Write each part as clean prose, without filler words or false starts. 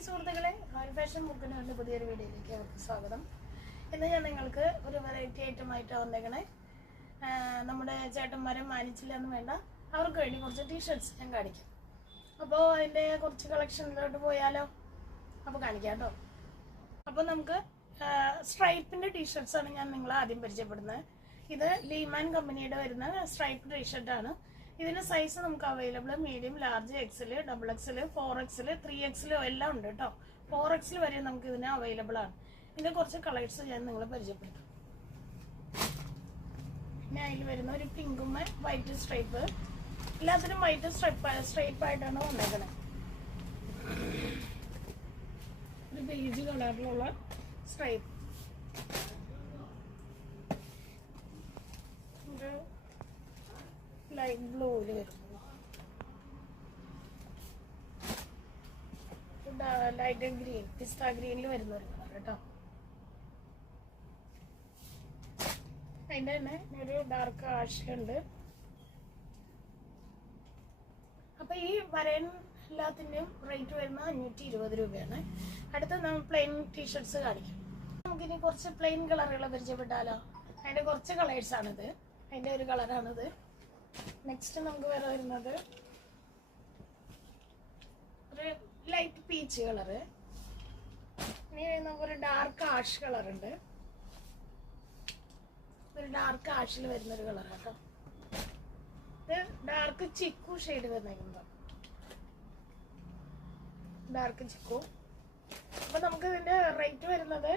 Hi സുഹൃത്തുക്കളെ, hi fashion ബുക്കിൻ്റെ പുതിയൊരു വീഡിയോയിലേക്ക് അവർക്ക് സ്വാഗതം. ഇന്ന് ഞാൻ നിങ്ങൾക്ക് ഒരു വെറൈറ്റി ഐറ്റമായിട്ട് വന്നേക്കണേ. നമ്മുടെ ചേട്ടന്മാരെ മാനിച്ചില്ല എന്ന് വേണ്ട, അവർക്ക് വേണ്ടി കുറച്ച് ടീഷർട്ട്സ് ഞാൻ കാണിക്കാം. അപ്പോൾ അതിൻ്റെ കുറച്ച് കളക്ഷനിലോട്ട് പോയാലോ? അപ്പോൾ കാണിക്കാം കേട്ടോ. അപ്പോൾ നമുക്ക് സ്ട്രൈപ്പിൻ്റെ ടീഷർട്ട്സാണ് ഞാൻ നിങ്ങളെ ആദ്യം പരിചയപ്പെടുന്നത്. ഇത് ലീമാൻ കമ്പനിയുടെ വരുന്ന സ്ട്രൈപ്പ് ടീഷർട്ടാണ്. ഇതിന് സൈസ് നമുക്ക് available medium, large, XL, double XL, 4XL, 3XL എല്ലാം ഉണ്ട് കേട്ടോ. 4XL വരെ നമുക്ക് ഇതിന് അവൈലബിൾ ആണ്. ഇതിന്റെ കുറച്ച് കളേഴ്സ് ഞാൻ നിങ്ങളെ പരിചയപ്പെടുത്തും. പിന്നെ അതിൽ വരുന്ന ഒരു പിങ്കും വൈറ്റ് സ്ട്രൈപ്പ്, എല്ലാത്തിനും വൈറ്റ് സ്ട്രൈപ്പ് ആയിട്ടാണ് വന്നേക്കണേ. ഒരു ബേജ് കളറിലുള്ള സ്ട്രൈപ്പ്, ഒരു ലൈറ്റ് ബ്ലൂവില് വരുന്നു, ലൈറ്റ് ഗ്രീൻ, പിസ്ത ഗ്രീനിൽ വരുന്ന ഒരു കളർ കേട്ടോ. അതിൻ്റെ തന്നെ ഒരു ഡാർക്ക് ആഷിലുണ്ട്. അപ്പൊ ഈ വരൻ എല്ലാത്തിൻ്റെയും റേറ്റ് വരുന്നത് 520 രൂപയാണ്. അടുത്ത നമ്മൾ പ്ലെയിൻ ടീഷർട്ട്സ് കാണിക്കും. നമുക്കിനി കുറച്ച് പ്ലെയിൻ കളറുകൾ പരിചയപ്പെട്ടാലോ? അതിന്റെ കുറച്ച് കളേഴ്സാണിത്. അതിന്റെ ഒരു കളറാണിത്. നെക്സ്റ്റ് നമുക്ക് വേറെ വരുന്നത് ഒരു ലൈറ്റ് പീച്ച് കളറ്. ഇനി നമുക്കൊരു ഡാർക്ക് ആഷ് കളറുണ്ട്. ഒരു ഡാർക്ക് ആഷിൽ വരുന്നൊരു കളർ കേട്ടോ. ഇത് ഡാർക്ക് ചിക്കു ഷെയ്ഡ് വന്നേക്കുന്നത്, ഡാർക്ക് ചിക്കു. അപ്പൊ നമുക്ക് ഇതിന്റെ റേറ്റ് വരുന്നത്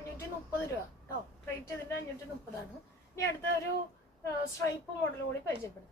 530 രൂപ കേട്ടോ. റേറ്റ് ഇതിന്റെ 530 ആണ്. ഇനി അടുത്ത ഒരു സ്ട്രൈപ്പ് മോഡൽ കൂടി പരിചയപ്പെടും.